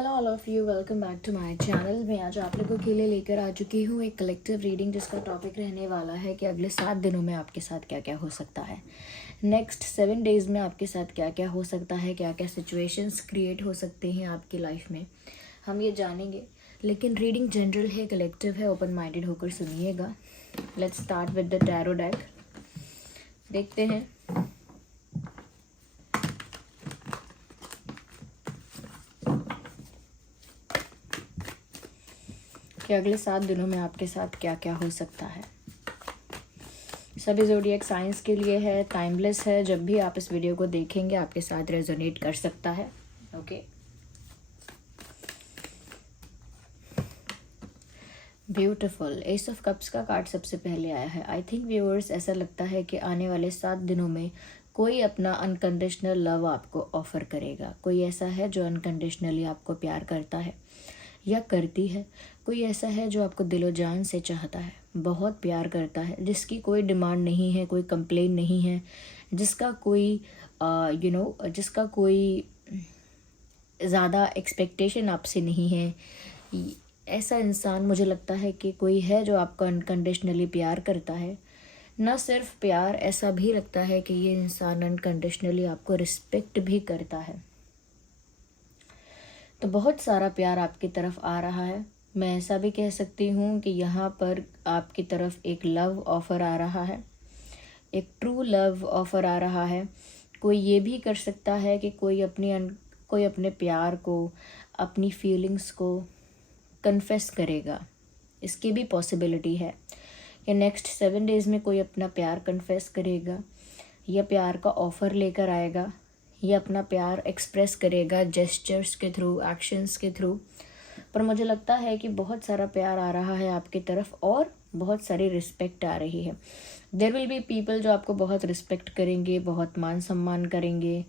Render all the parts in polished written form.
Hello all of you, welcome back to my channel. मैं आज आप लोगों के लिए लेकर आ चुकी हूँ एक कलेक्टिव रीडिंग जिसका टॉपिक रहने वाला है कि अगले 7 दिनों में आपके साथ क्या क्या हो सकता है। नेक्स्ट 7 डेज़ में आपके साथ क्या क्या हो सकता है, क्या क्या सिचुएशंस क्रिएट हो सकते हैं आपकी लाइफ में, हम ये जानेंगे। लेकिन रीडिंग जनरल है, कलेक्टिव है, ओपन माइंडेड होकर सुनिएगा। Let's start with the tarot deck. देखते हैं कि अगले 7 दिनों में आपके साथ क्या क्या हो सकता है। सभी ज़ोडिएक साइंस के लिए है, टाइमलेस है। जब भी आप इस वीडियो को देखेंगे आपके साथ रेजोनेट कर सकता है। Okay, beautiful. S of cups का कार्ड सबसे पहले आया है। आई थिंक व्यूअर्स, ऐसा लगता है कि आने वाले 7 दिनों में कोई अपना अनकंडीशनल लव आपको ऑफर करेगा। कोई ऐसा है जो अनकंडीशनली आपको प्यार करता है या करती है। कोई ऐसा है जो आपको दिलो जान से चाहता है, बहुत प्यार करता है, जिसकी कोई डिमांड नहीं है, कोई कंप्लेन नहीं है, जिसका कोई जिसका कोई ज़्यादा एक्सपेक्टेशन आपसे नहीं है। ऐसा इंसान मुझे लगता है कि कोई है जो आपको अनकंडीशनली प्यार करता है। ना सिर्फ प्यार, ऐसा भी लगता है कि ये इंसान अनकंडीशनली आपको रिस्पेक्ट भी करता है। तो बहुत सारा प्यार आपकी तरफ आ रहा है। मैं ऐसा भी कह सकती हूँ कि यहाँ पर आपकी तरफ एक लव ऑफ़र आ रहा है, एक ट्रू लव ऑफ़र आ रहा है। कोई ये भी कर सकता है कि कोई अपने प्यार को, अपनी फीलिंग्स को कन्फेस करेगा। इसकी भी पॉसिबिलिटी है कि नेक्स्ट 7 डेज़ में कोई अपना प्यार कन्फेस करेगा या प्यार का ऑफ़र लेकर आएगा या अपना प्यार एक्सप्रेस करेगा जेस्चर्स के थ्रू, एक्शंस के थ्रू। पर मुझे लगता है कि बहुत सारा प्यार आ रहा है आपकी तरफ और बहुत सारी रिस्पेक्ट आ रही है। देयर विल बी पीपल जो आपको बहुत रिस्पेक्ट करेंगे, बहुत मान सम्मान करेंगे,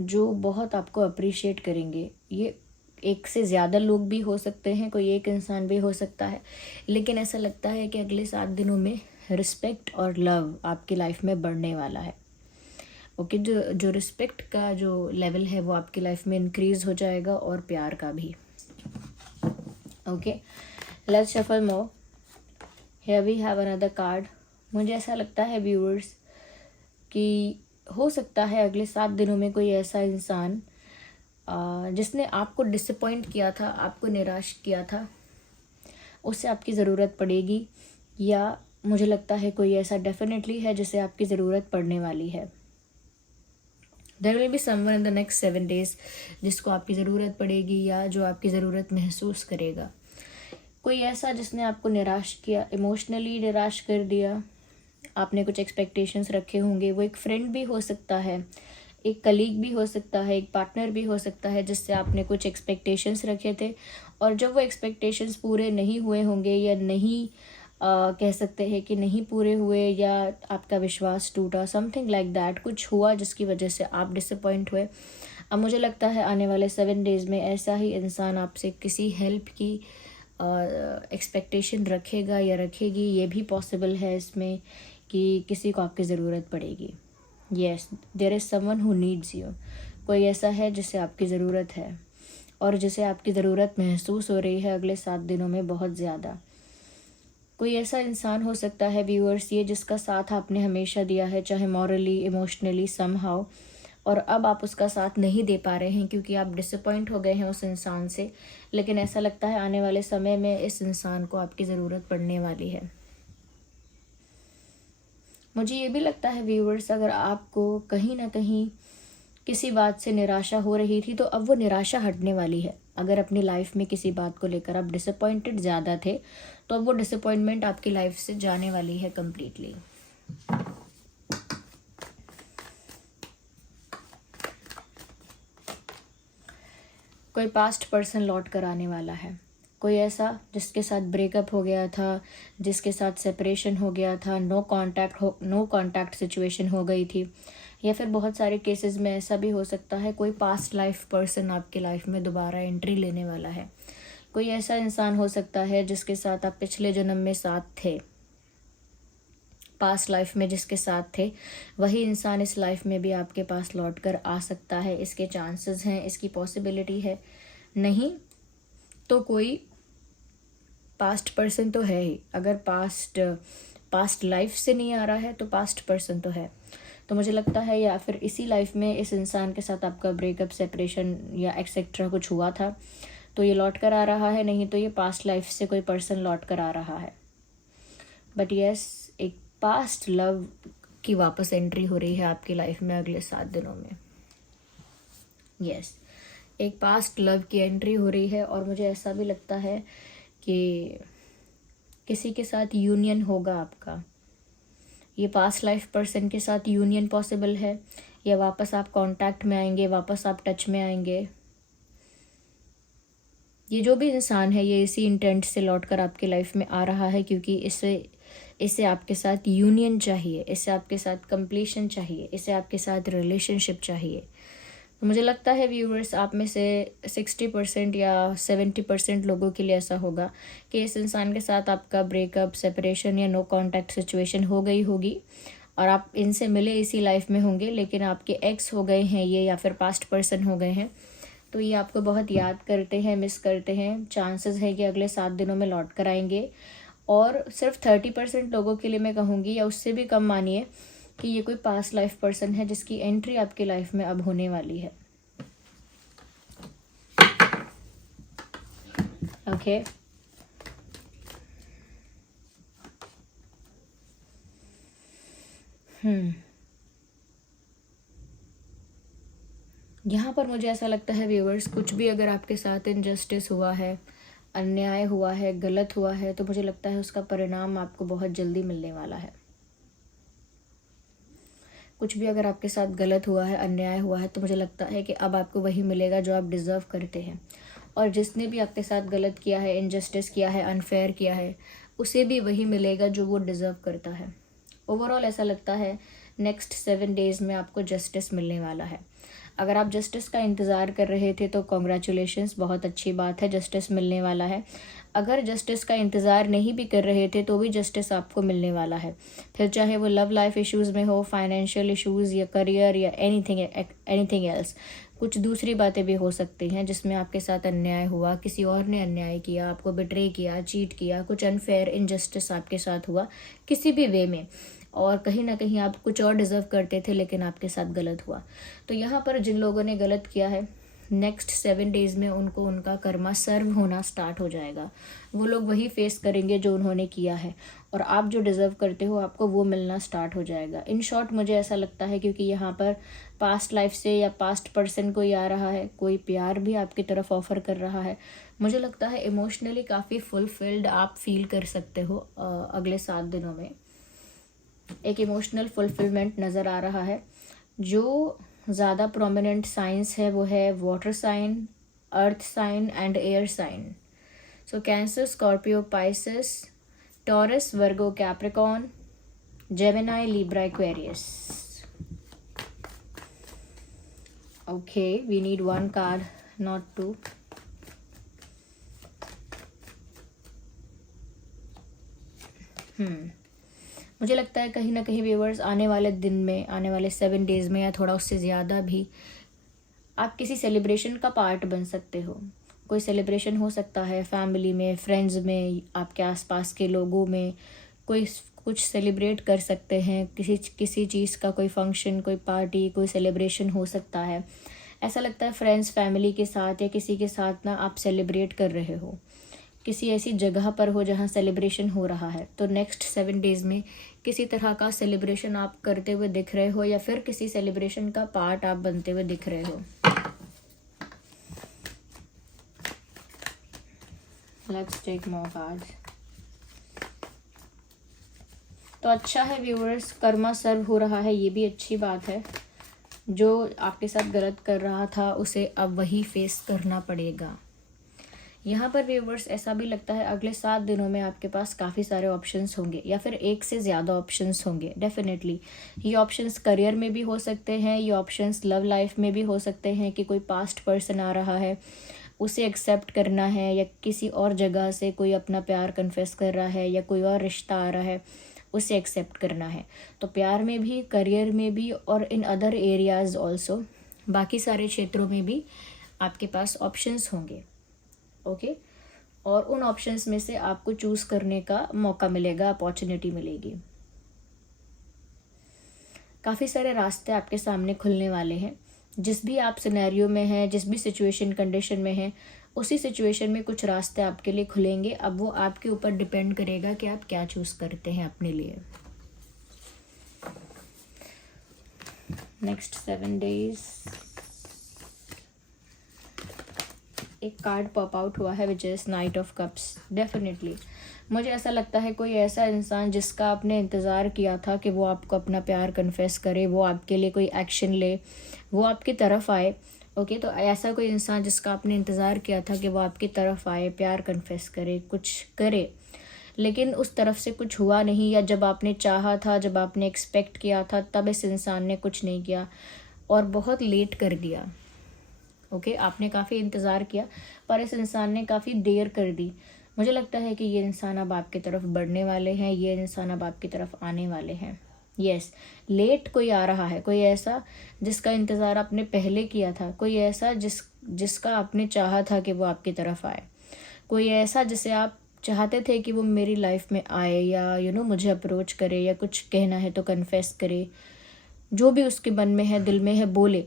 जो बहुत आपको अप्रिशिएट करेंगे। ये एक से ज़्यादा लोग भी हो सकते हैं, कोई एक इंसान भी हो सकता है, लेकिन ऐसा लगता है कि अगले 7 दिनों में रिस्पेक्ट और लव आपकी लाइफ में बढ़ने वाला है। ओके, जो रिस्पेक्ट का जो लेवल है वो आपकी लाइफ में इंक्रीज हो जाएगा और प्यार का भी। Okay, let's shuffle more. Here we have another card. मुझे ऐसा लगता है व्यूअर्स कि हो सकता है अगले 7 दिनों में कोई ऐसा इंसान जिसने आपको डिसअपॉइंट किया था, आपको निराश किया था, उससे आपकी ज़रूरत पड़ेगी। या मुझे लगता है कोई ऐसा डेफिनेटली है जिसे आपकी ज़रूरत पड़ने वाली है। There will be someone in the next 7 days जिसको आपकी ज़रूरत पड़ेगी या जो आपकी ज़रूरत महसूस करेगा। कोई ऐसा जिसने आपको निराश किया, इमोशनली निराश कर दिया। आपने कुछ एक्सपेक्टेशंस रखे होंगे। वो एक फ्रेंड भी हो सकता है, एक कलीग भी हो सकता है, एक पार्टनर भी हो सकता है जिससे आपने कुछ एक्सपेक्टेशंस रखे थे और जब वो एक्सपेक्टेशंस पूरे नहीं हुए होंगे या नहीं कह सकते हैं कि नहीं पूरे हुए या आपका विश्वास टूटा, समथिंग लाइक दैट, कुछ हुआ जिसकी वजह से आप डिसअपॉइंट हुए। अब मुझे लगता है आने वाले 7 डेज़ में ऐसा ही इंसान आपसे किसी हेल्प की एक्सपेक्टेशन रखेगा या रखेगी। ये भी पॉसिबल है इसमें कि किसी को आपकी ज़रूरत पड़ेगी। Yes, there is someone who needs you. कोई ऐसा है जिसे आपकी ज़रूरत है और जिसे आपकी ज़रूरत महसूस हो रही है अगले 7 दिनों में बहुत ज़्यादा। कोई ऐसा इंसान हो सकता है व्यूअर्स ये जिसका साथ आपने हमेशा दिया है, चाहे मॉरली, इमोशनली, समहाउ, और अब आप उसका साथ नहीं दे पा रहे हैं क्योंकि आप डिसअपॉइंट हो गए हैं उस इंसान से। लेकिन ऐसा लगता है आने वाले समय में इस इंसान को आपकी ज़रूरत पड़ने वाली है। मुझे ये भी लगता है व्यूअर्स, अगर आपको कहीं ना कहीं किसी बात से निराशा हो रही थी तो अब वो निराशा हटने वाली है। अगर अपनी लाइफ में किसी बात को लेकर आप डिसअपॉइंटेड ज़्यादा थे तो अब वो डिसअपॉइंटमेंट आपकी लाइफ से जाने वाली है कम्प्लीटली। कोई पास्ट पर्सन लौट कर आने वाला है। कोई ऐसा जिसके साथ ब्रेकअप हो गया था, जिसके साथ सेपरेशन हो गया था, नो कांटेक्ट सिचुएशन हो गई थी, या फिर बहुत सारे केसेस में ऐसा भी हो सकता है कोई पास्ट लाइफ पर्सन आपकी लाइफ में दोबारा एंट्री लेने वाला है। कोई ऐसा इंसान हो सकता है जिसके साथ आप पिछले जन्म में साथ थे, पास्ट लाइफ में जिसके साथ थे वही इंसान इस लाइफ में भी आपके पास लौट कर आ सकता है। इसके चांसेस हैं, इसकी पॉसिबिलिटी है। नहीं तो कोई पास्ट पर्सन तो है ही। अगर पास्ट लाइफ से नहीं आ रहा है तो पास्ट पर्सन तो है। तो मुझे लगता है या फिर इसी लाइफ में इस इंसान के साथ आपका ब्रेकअप, सेपरेशन या एक्सेट्रा कुछ हुआ था, तो ये लौट कर आ रहा है। नहीं तो ये पास्ट लाइफ से कोई पर्सन लौट कर आ रहा है। बट यस, एक पास्ट लव की वापस एंट्री हो रही है आपकी लाइफ में अगले 7 दिनों में। यस, एक पास्ट लव की एंट्री हो रही है। और मुझे ऐसा भी लगता है कि किसी के साथ यूनियन होगा आपका। ये पास्ट लाइफ पर्सन के साथ यूनियन पॉसिबल है, या वापस आप कांटेक्ट में आएंगे, वापस आप टच में आएंगे। ये जो भी इंसान है ये इसी इंटेंट से लौटकर आपकी लाइफ में आ रहा है, क्योंकि इसे आपके साथ यूनियन चाहिए, इसे आपके साथ कंप्लीशन चाहिए, इसे आपके साथ रिलेशनशिप चाहिए। तो मुझे लगता है व्यूअर्स, आप में से 60% या 70% लोगों के लिए ऐसा होगा कि इस इंसान के साथ आपका ब्रेकअप, सेपरेशन या नो कांटेक्ट सिचुएशन हो गई होगी और आप इनसे मिले इसी लाइफ में होंगे, लेकिन आपके एक्स हो गए हैं ये, या फिर पास्ट पर्सन हो गए हैं। तो ये आपको बहुत याद करते हैं, मिस करते हैं। चांसेस है कि अगले 7 दिनों में लौट कर आएंगे। और सिर्फ 30% लोगों के लिए मैं कहूँगी, या उससे भी कम मानिए, कि ये कोई पास्ट लाइफ पर्सन है जिसकी एंट्री आपकी लाइफ में अब होने वाली है। ओके, यहाँ पर मुझे ऐसा लगता है व्यूअर्स, कुछ भी अगर आपके साथ इनजस्टिस हुआ है, अन्याय हुआ है, गलत हुआ है, तो मुझे लगता है उसका परिणाम आपको बहुत जल्दी मिलने वाला है। कुछ भी अगर आपके साथ गलत हुआ है, अन्याय हुआ है, तो मुझे लगता है कि अब आपको वही मिलेगा जो आप डिज़र्व करते हैं। और जिसने भी आपके साथ गलत किया है, इनजस्टिस किया है, अनफेयर किया है, उसे भी वही मिलेगा जो वो डिज़र्व करता है। ओवरऑल ऐसा लगता है नेक्स्ट 7 डेज़ में आपको जस्टिस मिलने वाला है। अगर आप जस्टिस का इंतज़ार कर रहे थे तो कॉन्ग्रेचुलेशंस, बहुत अच्छी बात है, जस्टिस मिलने वाला है। अगर जस्टिस का इंतज़ार नहीं भी कर रहे थे तो भी जस्टिस आपको मिलने वाला है। फिर चाहे वो लव लाइफ इश्यूज़ में हो, फाइनेंशियल इश्यूज़ या करियर या एनीथिंग एल्स, कुछ दूसरी बातें भी हो सकती हैं जिसमें आपके साथ अन्याय हुआ, किसी और ने अन्याय किया, आपको बिट्रे किया, चीट किया, कुछ अनफेयर इनजस्टिस आपके साथ हुआ किसी भी वे में, और कहीं ना कहीं आप कुछ और डिज़र्व करते थे लेकिन आपके साथ गलत हुआ। तो यहाँ पर जिन लोगों ने गलत किया है, नेक्स्ट 7 डेज़ में उनको उनका कर्मा सर्व होना स्टार्ट हो जाएगा। वो लोग वही फेस करेंगे जो उन्होंने किया है, और आप जो डिज़र्व करते हो आपको वो मिलना स्टार्ट हो जाएगा। इन शॉर्ट मुझे ऐसा लगता है, क्योंकि यहाँ पर पास्ट लाइफ से या पास्ट पर्सन कोई आ रहा है, कोई प्यार भी आपकी तरफ ऑफर कर रहा है। मुझे लगता है इमोशनली काफ़ी फुलफिल्ड आप फील कर सकते हो अगले 7 दिनों में। एक इमोशनल फुलफिलमेंट नज़र आ रहा है। जो ज़्यादा प्रोमिनेंट साइंस है वो है water sign, earth sign and air sign. So Cancer, Scorpio, Pisces, Taurus, Virgo, Capricorn, Gemini, Libra, Aquarius. Okay, we need 1 card, not 2। मुझे लगता है कहीं ना कहीं व्यूअर्स आने वाले दिन में, आने वाले 7 डेज़ में या थोड़ा उससे ज़्यादा भी, आप किसी सेलिब्रेशन का पार्ट बन सकते हो। कोई सेलिब्रेशन हो सकता है फैमिली में, फ्रेंड्स में, आपके आसपास के लोगों में, कोई कुछ सेलिब्रेट कर सकते हैं, किसी चीज़ का कोई फंक्शन, कोई पार्टी, कोई सेलिब्रेशन हो सकता है। ऐसा लगता है फ्रेंड्स, फैमिली के साथ या किसी के साथ ना आप सेलिब्रेट कर रहे हो, किसी ऐसी जगह पर हो जहाँ सेलिब्रेशन हो रहा है। तो नेक्स्ट 7 डेज़ में किसी तरह का सेलिब्रेशन आप करते हुए दिख रहे हो, या फिर किसी सेलिब्रेशन का पार्ट आप बनते हुए दिख रहे हो। Let's take more cards. तो अच्छा है व्यूअर्स, कर्मा सर्व हो रहा है, ये भी अच्छी बात है। जो आपके साथ गलत कर रहा था उसे अब वही फेस करना पड़ेगा। यहाँ पर व्यूअर्स ऐसा भी लगता है अगले 7 दिनों में आपके पास काफ़ी सारे ऑप्शंस होंगे, या फिर एक से ज़्यादा ऑप्शंस होंगे। डेफिनेटली ये ऑप्शंस करियर में भी हो सकते हैं, ये ऑप्शंस लव लाइफ में भी हो सकते हैं कि कोई पास्ट पर्सन आ रहा है, उसे एक्सेप्ट करना है, या किसी और जगह से कोई अपना प्यार कन्फेस कर रहा है, या कोई और रिश्ता आ रहा है, उसे एक्सेप्ट करना है। तो प्यार में भी, करियर में भी, और इन अदर एरियाज़ ऑल्सो, बाकी सारे क्षेत्रों में भी आपके पास ऑप्शंस होंगे। ओके, और उन ऑप्शंस में से आपको चूज़ करने का मौका मिलेगा, अपॉर्चुनिटी मिलेगी। काफ़ी सारे रास्ते आपके सामने खुलने वाले हैं। जिस भी आप सिनेरियो में हैं, जिस भी सिचुएशन कंडीशन में हैं, उसी सिचुएशन में कुछ रास्ते आपके लिए खुलेंगे। अब वो आपके ऊपर डिपेंड करेगा कि आप क्या चूज़ करते हैं अपने लिए। नेक्स्ट 7 डेज एक कार्ड पॉप आउट हुआ है which is night of cups. Definitely मुझे ऐसा लगता है कोई ऐसा इंसान जिसका आपने इंतज़ार किया था कि वो आपको अपना प्यार कन्फेस करे, वो आपके लिए कोई एक्शन ले, वो आपकी तरफ आए। ओके, तो ऐसा कोई इंसान जिसका आपने इंतज़ार किया था कि वो आपकी तरफ आए, प्यार कन्फेस करे, कुछ करे, लेकिन उस तरफ से कुछ हुआ नहीं, या जब आपने चाहा था, जब आपने एक्सपेक्ट किया था, तब इस इंसान ने कुछ नहीं किया और बहुत लेट कर दिया। ओके, आपने काफ़ी इंतज़ार किया पर इस इंसान ने काफ़ी देर कर दी। मुझे लगता है कि ये इंसान अब आपकी तरफ बढ़ने वाले हैं, ये इंसान अब आपकी तरफ आने वाले हैं। यस, लेट कोई आ रहा है, कोई ऐसा जिसका इंतज़ार आपने पहले किया था, कोई ऐसा जिसका आपने चाहा था कि वो आपकी तरफ आए, कोई ऐसा जिसे आप चाहते थे कि वो मेरी लाइफ में आए, या मुझे अप्रोच करे, या कुछ कहना है तो कन्फेस करे, जो भी उसके मन में है, दिल में है, बोले।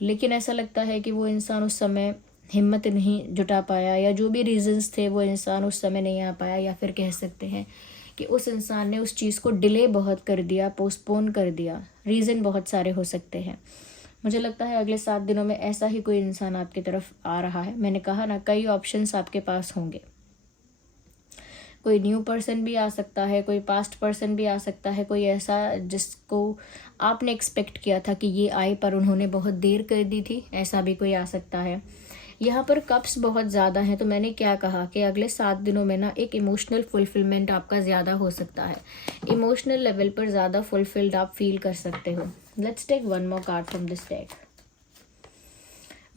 लेकिन ऐसा लगता है कि वो इंसान उस समय हिम्मत नहीं जुटा पाया, या जो भी रीजंस थे वो इंसान उस समय नहीं आ पाया, या फिर कह सकते हैं कि उस इंसान ने उस चीज़ को डिले बहुत कर दिया, पोस्टपोन कर दिया। रीज़न बहुत सारे हो सकते हैं। मुझे लगता है अगले 7 दिनों में ऐसा ही कोई इंसान आपकी तरफ आ रहा है। मैंने कहा ना, कई ऑप्शंस आपके पास होंगे। कोई न्यू पर्सन भी आ सकता है, कोई पास्ट पर्सन भी आ सकता है, कोई ऐसा जिसको आपने एक्सपेक्ट किया था कि ये आए पर उन्होंने बहुत देर कर दी थी, ऐसा भी कोई आ सकता है। यहाँ पर कप्स बहुत ज़्यादा हैं, तो मैंने क्या कहा कि अगले 7 दिनों में ना एक इमोशनल फुलफिलमेंट आपका ज़्यादा हो सकता है। इमोशनल लेवल पर ज़्यादा फुलफिल्ड आप फील कर सकते हो। Let's take one more card from this deck.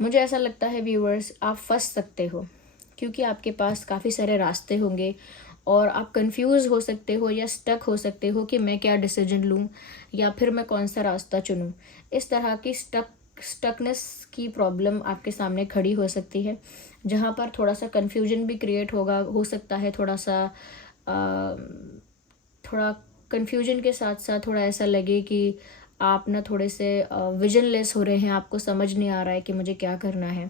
मुझे ऐसा लगता है व्यूअर्स, आप फंस सकते हो क्योंकि आपके पास काफ़ी सारे रास्ते होंगे और आप कंफ्यूज हो सकते हो या स्टक हो सकते हो कि मैं क्या डिसीजन लूँ या फिर मैं कौन सा रास्ता चुनूँ। इस तरह की स्टकनेस की प्रॉब्लम आपके सामने खड़ी हो सकती है, जहाँ पर थोड़ा सा कन्फ्यूजन भी क्रिएट हो सकता है। थोड़ा कन्फ्यूजन के साथ साथ थोड़ा ऐसा लगे कि आप ना थोड़े से विजनलेस हो रहे हैं, आपको समझ नहीं आ रहा है कि मुझे क्या करना है।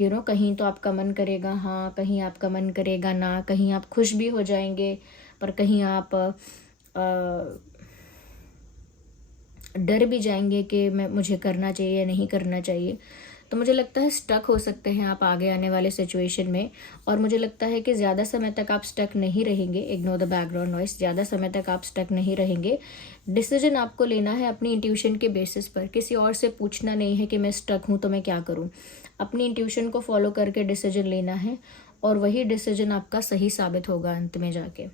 कहीं तो आपका मन करेगा हाँ, कहीं आपका मन करेगा ना, कहीं आप खुश भी हो जाएंगे पर कहीं आप डर भी जाएंगे कि मुझे करना चाहिए या नहीं करना चाहिए। तो मुझे लगता है स्टक हो सकते हैं आप आगे आने वाले सिचुएशन में, और मुझे लगता है कि ज़्यादा समय तक आप स्टक नहीं रहेंगे। Ignore the background noise. ज़्यादा समय तक आप स्टक नहीं रहेंगे। डिसीजन आपको लेना है अपनी इंट्यूशन के बेसिस पर, किसी और से पूछना नहीं है कि मैं स्टक हूँ तो मैं क्या करूँ। अपनी इंट्यूशन को फॉलो करके डिसीजन लेना है और वही डिसीजन आपका सही साबित होगा अंत में जाके।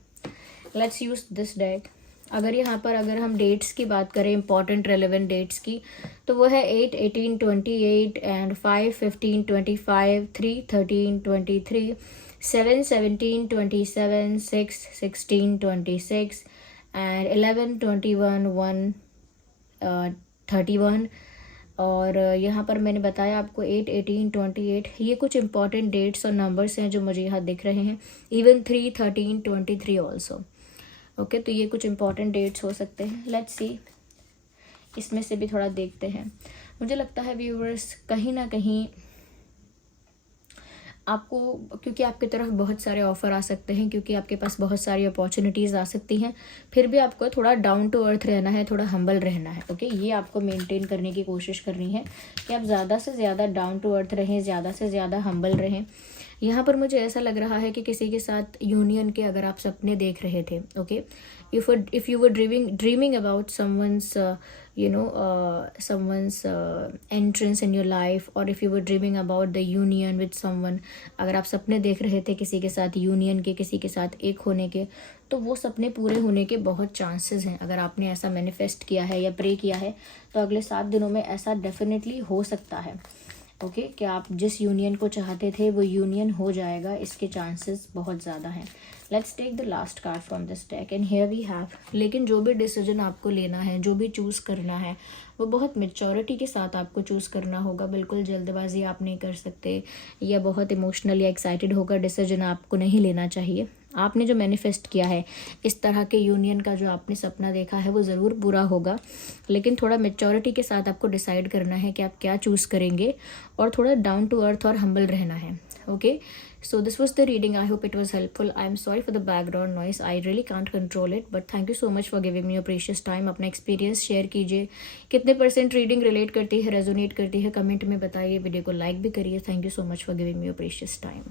Let's use this deck. अगर हम डेट्स की बात करें, इंपॉर्टेंट रेलेवेंट डेट्स की, तो वो है 8, 18, 28 एंड 5, 15, 25, 3, 13, 23, 7, 17, 27, 6, 16, 26 एंड 11, 21, 1, 31। और यहाँ पर मैंने बताया आपको 8, 18, 28, ये कुछ इंपॉर्टेंट डेट्स और नंबर्स हैं जो मुझे यहाँ दिख रहे हैं। Even 3, 13, 23 also. ओके, तो ये कुछ इंपॉर्टेंट डेट्स हो सकते हैं। लेट्स सी, इसमें से भी थोड़ा देखते हैं। मुझे लगता है व्यूअर्स, कहीं ना कहीं आपको, क्योंकि आपकी तरफ बहुत सारे ऑफ़र आ सकते हैं, क्योंकि आपके पास बहुत सारी अपॉर्चुनिटीज़ आ सकती हैं, फिर भी आपको थोड़ा डाउन टू अर्थ रहना है, थोड़ा हम्बल रहना है। ओके, ये आपको मेंटेन करने की कोशिश करनी है कि आप ज़्यादा से ज़्यादा डाउन टू अर्थ रहें, ज़्यादा से ज़्यादा हम्बल रहें। यहाँ पर मुझे ऐसा लग रहा है कि किसी के साथ यूनियन के अगर आप सपने देख रहे थे, okay, if you were dreaming about someone's entrance in your life, or if you were dreaming about the union with someone, अगर आप सपने देख रहे थे किसी के साथ यूनियन के, किसी के साथ एक होने के, तो वो सपने पूरे होने के बहुत चांसेस हैं। अगर आपने ऐसा मैनिफेस्ट किया है या प्रे किया है तो अगले 7 दिनों में ऐसा डेफिनेटली हो सकता है। ओके, कि आप जिस यूनियन को चाहते थे वो यूनियन हो जाएगा, इसके चांसेस बहुत ज़्यादा हैं। Let's take the last card from this deck and here we have, लेकिन जो भी डिसीजन आपको लेना है, जो भी चूज़ करना है, वो बहुत मेच्योरिटी के साथ आपको चूज़ करना होगा। बिल्कुल जल्दबाजी आप नहीं कर सकते, या बहुत इमोशनल या एक्साइटेड होकर डिसीजन आपको नहीं लेना चाहिए। आपने जो मैनिफेस्ट किया है, इस तरह के यूनियन का जो आपने सपना देखा है, वो ज़रूर पूरा होगा, लेकिन थोड़ा मेच्योरिटी के साथ आपको डिसाइड करना है कि आप क्या चूज़ करेंगे, और थोड़ा डाउन टू अर्थ और हम्बल रहना है। Okay, so this was the reading. I hope it was helpful. I'm sorry for the background noise. I really can't control it, but thank you so much for giving me your precious time. अपना experience share कीजिए, कितने % reading relate करती है, resonate करती है, comment में बताइए। Video को लाइक भी करिए। Thank you so much for giving me your precious time.